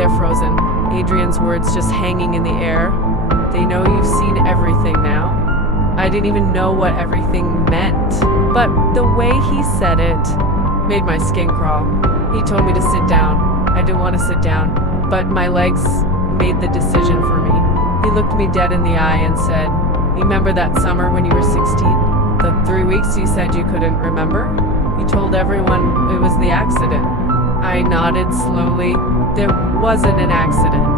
there frozen, Adrian's words just hanging in the air. They know you've seen everything now. I didn't even know what everything meant, but the way he said it made my skin crawl. He told me to sit down. I didn't want to sit down, but my legs made the decision for me. He looked me dead in the eye and said, "Remember that summer when you were 16? The 3 weeks you said you couldn't remember? You told everyone it was the accident." I nodded slowly. There wasn't an accident.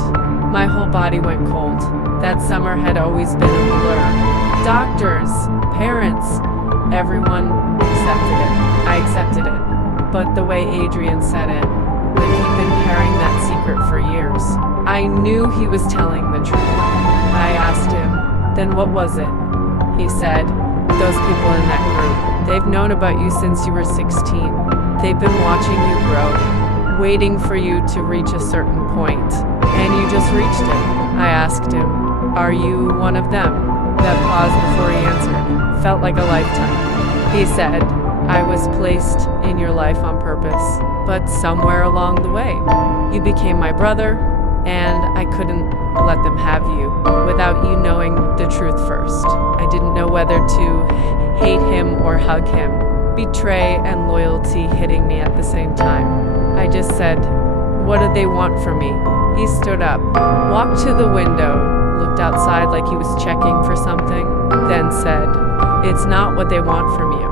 My whole body went cold. That summer had always been a blur. Doctors, parents, everyone accepted it. I accepted it. But the way Adrian said it, like he'd been carrying that secret for years. I knew he was telling the truth. I asked him, "Then what was it?" He said, "Those people in that group, they've known about you since you were 16. They've been watching you grow, waiting for you to reach a certain point, and you just reached it." I asked him, "Are you one of them?" That pause before he answered felt like a lifetime. He said, "I was placed in your life on purpose, but somewhere along the way, you became my brother, and I couldn't let them have you without you knowing the truth first. I didn't know whether to hate him or hug him, betray and loyalty hitting me at the same time. I just said, what did they want from me?" He stood up, walked to the window, looked outside like he was checking for something, then said, "It's not what they want from you.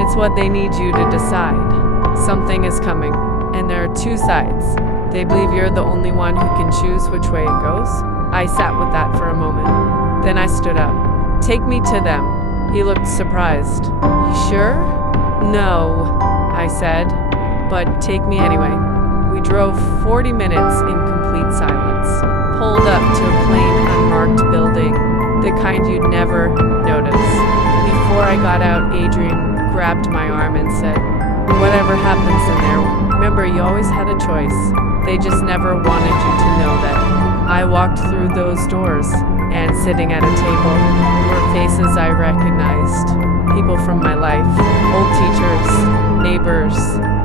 It's what they need you to decide. Something is coming, and there are two sides. They believe you're the only one who can choose which way it goes." I sat with that for a moment. Then I stood up. "Take me to them." He looked surprised. "You sure?" "No," I said, "but take me anyway." We drove 40 minutes in complete silence, pulled up to a plain, unmarked building, the kind you'd never notice. Before I got out, Adrian grabbed my arm and said, "Whatever happens in there, remember you always had a choice. They just never wanted you to know that." I walked through those doors, and sitting at a table were faces I recognized. People from my life, old teachers, neighbors,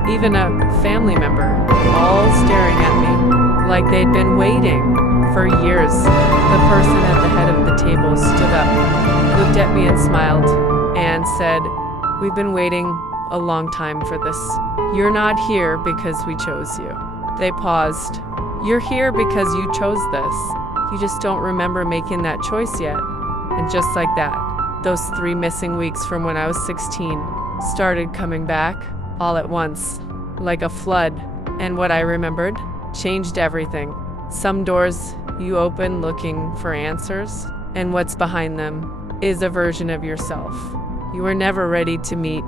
even a family member, all staring at me like they'd been waiting for years. The person at the head of the table stood up, looked at me and smiled, and said, "We've been waiting a long time for this. You're not here because we chose you." They paused. "You're here because you chose this. You just don't remember making that choice yet." And just like that, those 3 missing weeks from when I was 16 started coming back all at once, like a flood. And what I remembered changed everything. Some doors you open looking for answers, and what's behind them is a version of yourself you were never ready to meet.